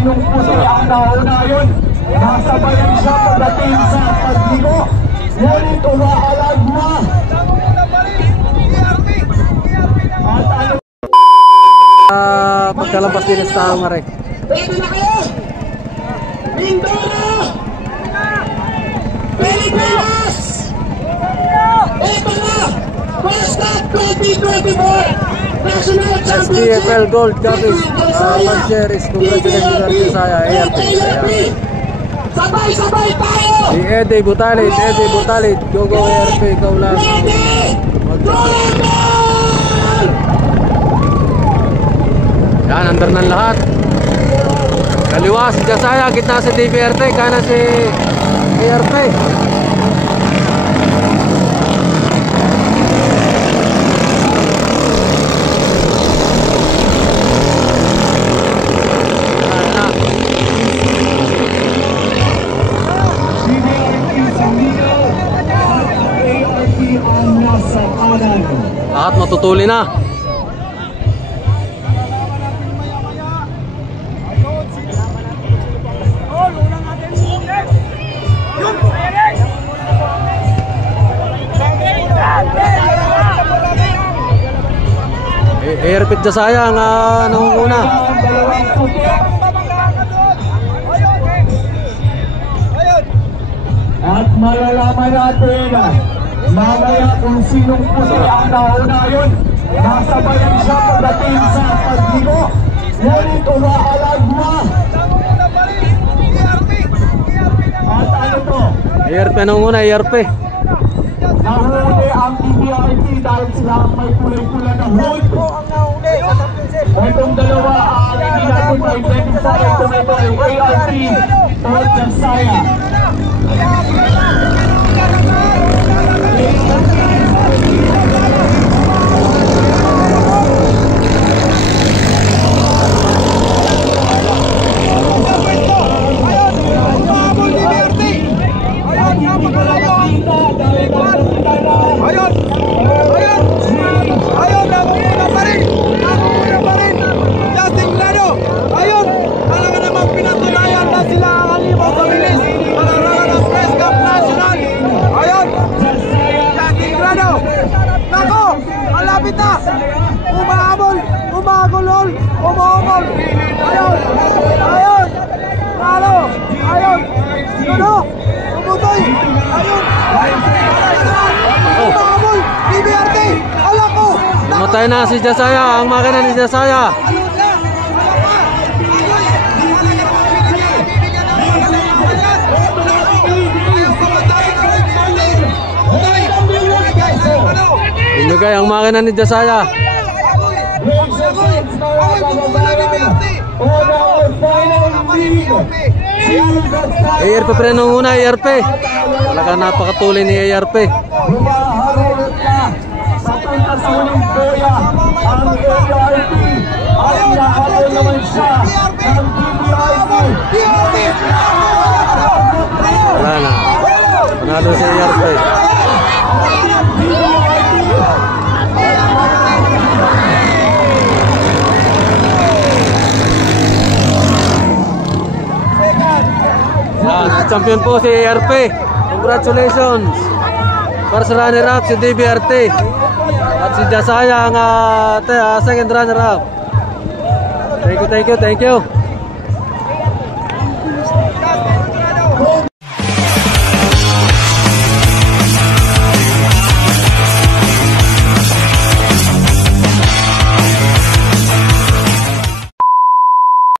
sinong puti ang nauna yun. Nasabayan siya pagdating sa pagliko. Ngunit umaalag na. Pagkalampas din sa tao nga rin. Pwede na kayo! Mindoro! Pilipinas! Ito na! First up 2024 National Championship! SPFL Gold Cup is Mancheris. Congratulations sa ARP. Sabay-sabay tayo! Si Eddie Butalit. Go ARP, ikaw lang. Yan, under ng lahat. Kaliwa si Jasaya, gitna si DBRT, kanan si ARP. Lahat matutuli na. Airpit Jasaya ang nangunguna. At malalaman natin mamaya kung sinong puti ang nauna yun. Nasabayan siya pagdating sa pagliko. Ngunit umaalag na. At ano to? ARP nangunguna, ARP. Nahuli ang DBRT dahil sila may kulay-kulay na hood. Itong dalawa hindi natin ma-identify kung ito ay ARP o Jasaya. Namatay na si Jasaya, ang makina ni Jasaya. Binigay ang makina ni Jasaya. ARP pa rin nung una, ARP. Talaga napakatuloy ni ARP. Sa pagkasuling boya ang ARP ay nahabol naman siya ng DBRT. Wala na. Panalo si ARP. Champion po si ARP. Congratulations. Para sa runner-up si DBRT. At si Jasaya ang second runner-up. Thank you.